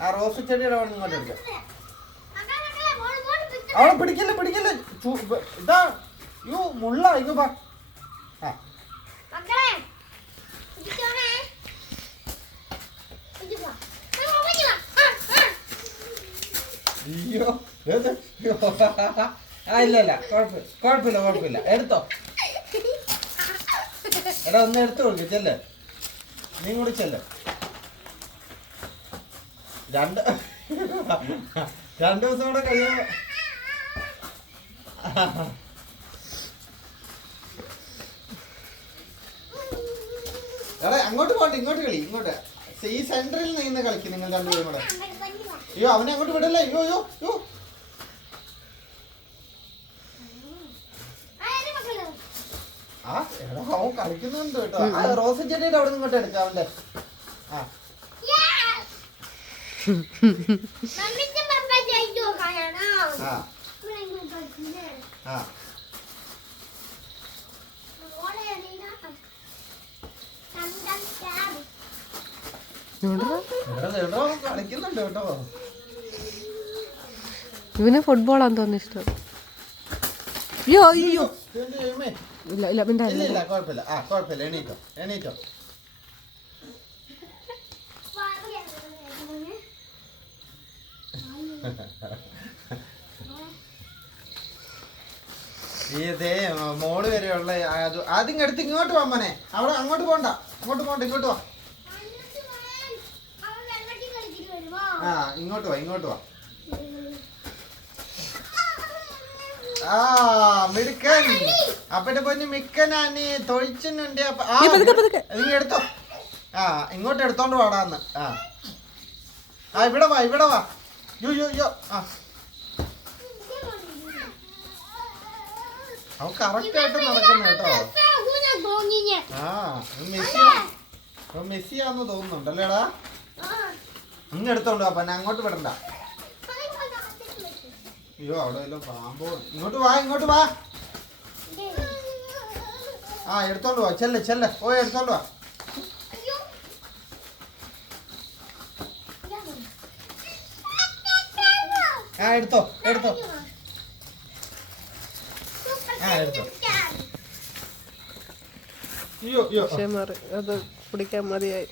ആ റോസ് ചെടിയുടെ അവിടെ ഇങ്ങോട്ട് എടുക്കാം. അവളെ പിടിക്കല്ലേ ഇതാ യോ മുള്ള ഇങ്ങ പാ. അയ്യോ ഇല്ല കുഴപ്പമില്ല എടുത്തോ. എടാ ഒന്ന് എടുത്തു കൊടുക്ക. ചെല്ല്, നീ കൂടി ചെല്ല്. രണ്ട് ദിവസം കൂടെ കഴിയുമ്പോ എടാ അങ്ങോട്ട് പോട്ടെ, ഇങ്ങോട്ട് കളി, ഇങ്ങോട്ട് ഈ സെന്ററിൽ നിന്ന് കളിക്കും നിങ്ങൾ രണ്ടുപേരും കൂടെ. അയ്യോ അവനെ അങ്ങോട്ട് വിടല്ലേ. അയ്യോ ആ എടാ അവൻ കളിക്കുന്നുണ്ട് കേട്ടോ. ആ റോസ് ചെടിയുടെ അവിടെ നിന്ന് ഇങ്ങോട്ട് എടുക്കാം അവന്റെ. കളിക്കുന്നുണ്ട് കേട്ടോ. ഇവന് ഫുട്ബോളാന്ന് തോന്നുന്നു ഇഷ്ടം. അയ്യോ ഇല്ല കുഴപ്പമില്ല എണീറ്റോ. ഇതേ മോള് വരെയുള്ള ആദ്യം എടുത്ത് ഇങ്ങോട്ട് വാ മോനെ. അവിടെ അങ്ങോട്ട് പോണ്ട ഇങ്ങോട്ട് വാ. ആ ഇങ്ങോട്ട് വാ. ആ മിടുക്കൻ അപ്പന്റെ പൊന്ന് മിക്കനാണ് തൊഴിച്ചുണ്ട്. നീ എടുത്തോ. ആ ഇങ്ങോട്ട് എടുത്തോണ്ട് വാടാന്ന്. ആ ഇവിടെ വാ. യോ ആ അവൻ കറക്റ്റ് ആയിട്ട് നടക്കുന്നു കേട്ടോ. ആ മെസ്സിയാന്ന് തോന്നുന്നുണ്ടല്ലേടാ. ഇന്ന് എടുത്തോണ്ട് വാ, പിന്നെ അങ്ങോട്ട് വിടണ്ട. അയ്യോ അവിടെ വല്ല പാമ്പോ. ഇങ്ങോട്ട് വാ. ആ എടുത്തോണ്ട് വാ. ചെല്ല് പോയി എടുത്തോണ്ട് വാ. ആ എടുത്തോ. അത് പിടിക്കാൻ മതിയായി.